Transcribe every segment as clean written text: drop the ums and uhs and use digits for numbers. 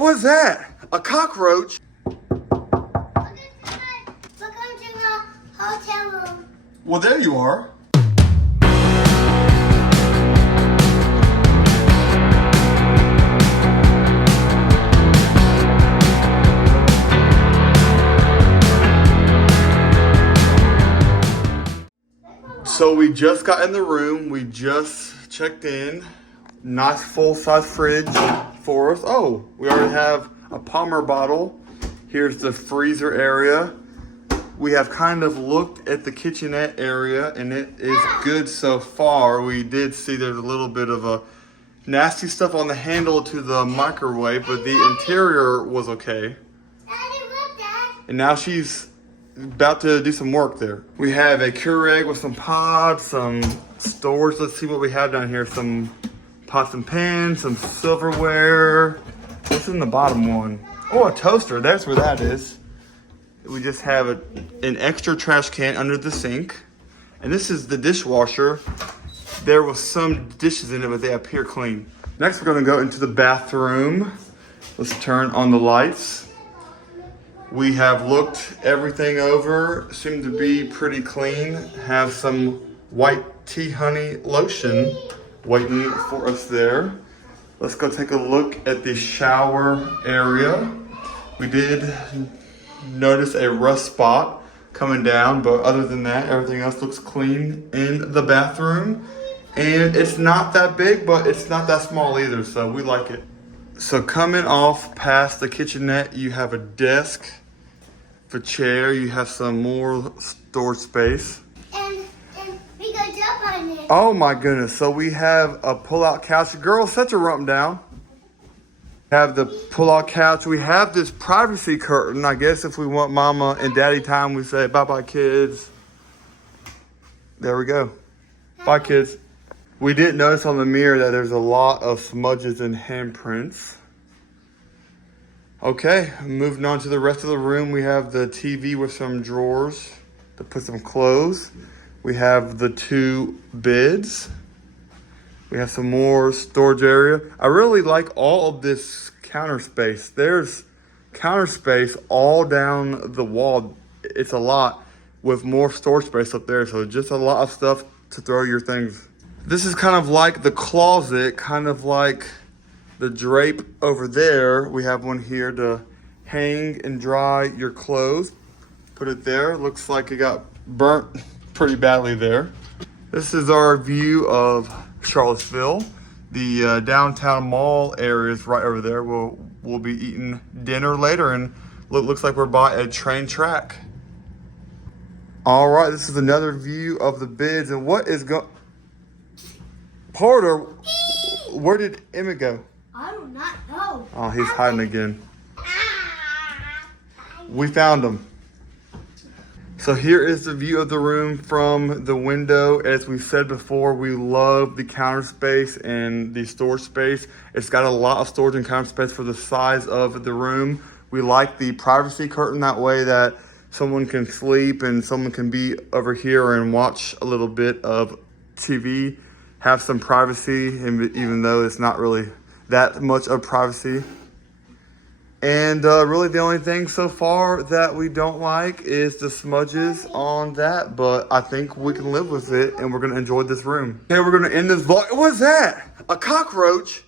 was that? A cockroach? Welcome to the hotel room. Well, there you are. So we just got in the room. We just checked in. Nice full-size fridge for us. Oh, we already have a Palmer bottle. Here's the freezer area. We have kind of looked at the kitchenette area and it is good so far. We did see there's a little bit of a nasty stuff on the handle to the microwave, but the interior was okay. Daddy, look, Dad. And now she's about to do some work there. We have a Keurig with some pots, some storage. Let's see what we have down here. Some pots and pans, some silverware. What's in the bottom one? Oh, a toaster. That's where that is. We just have an extra trash can under the sink. And this is the dishwasher. There was some dishes in it, but they appear clean. Next, we're gonna go into the bathroom. Let's turn on the lights. We have looked everything over, seem to be pretty clean. Have some white tea honey lotion waiting for us there. Let's go take a look at the shower area. We did notice a rust spot coming down, but other than that, everything else looks clean in the bathroom. And it's not that big, but it's not that small either, so we like it. So coming off past the kitchenette, you have a desk, a chair, you have some more storage space. And we go jump on it. Oh my goodness, so we have a pull-out couch. Girl, set your rump down. Have the pull-out couch. We have this privacy curtain. I guess if we want mama and daddy time, we say bye-bye kids. There we go. Bye kids. We did notice on the mirror that there's a lot of smudges and handprints. Okay, moving on to the rest of the room. We have the TV with some drawers to put some clothes. We have the two beds. We have some more storage area. I really like all of this counter space. There's counter space all down the wall. It's a lot with more storage space up there. So just a lot of stuff to throw your things. This is kind of like the closet, kind of like the drape over there. We have one here to hang and dry your clothes. Put it there. Looks like it got burnt pretty badly there. This is our view of Charlottesville. The downtown mall area is right over there. We'll be eating dinner later, and looks like we're by a train track. All right, this is another view of the beds, and what is Porter, where did Emmett go? I do not know. Oh, he's hiding again. We found him. So here is the view of the room from the window. As we said before, we love the counter space and the storage space. It's got a lot of storage and counter space for the size of the room. We like the privacy curtain that way that someone can sleep and someone can be over here and watch a little bit of TV, have some privacy, and even though it's not really that much of privacy. And really the only thing so far that we don't like is the smudges on that, but I think we can live with it and we're gonna enjoy this room. Okay, we're gonna end this vlog. What was that? A cockroach?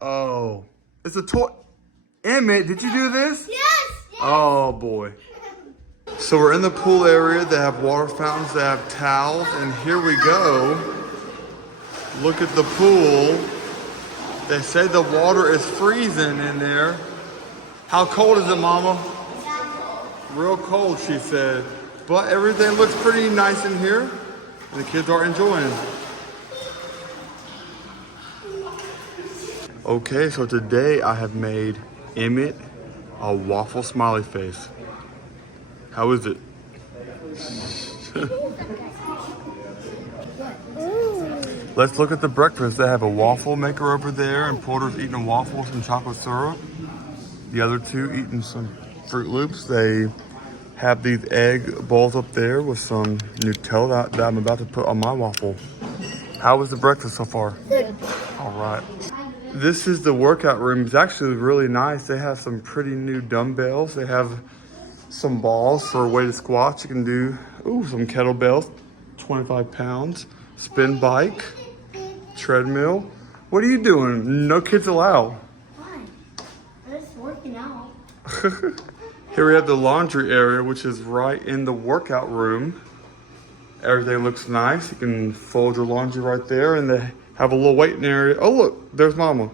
Oh, it's a toy. Emmett, did you do this? Yes. Oh boy. So we're in the pool area. They have water fountains, they have towels, and here we go. Look at the pool. They say the water is freezing in there. How cold is it, Mama? Real cold, she said. But everything looks pretty nice in here. And the kids are enjoying. Okay, so today I have made Emmett a waffle smiley face. How is it? Let's look at the breakfast. They have a waffle maker over there, and Porter's eating a waffle with some chocolate syrup. The other two eating some Fruit Loops. They have these egg balls up there with some Nutella that I'm about to put on my waffle. How was the breakfast so far? Good. All right. This is the workout room. It's actually really nice. They have some pretty new dumbbells. They have some balls for a weighted squats. You can do, some kettlebells, 25 pounds, spin bike, treadmill. What are you doing? No kids allowed. Fine. I'm just working out. Here we have the laundry area, which is right in the workout room. Everything looks nice. You can fold your laundry right there, and they have a little waiting area. Oh, look, there's Mama.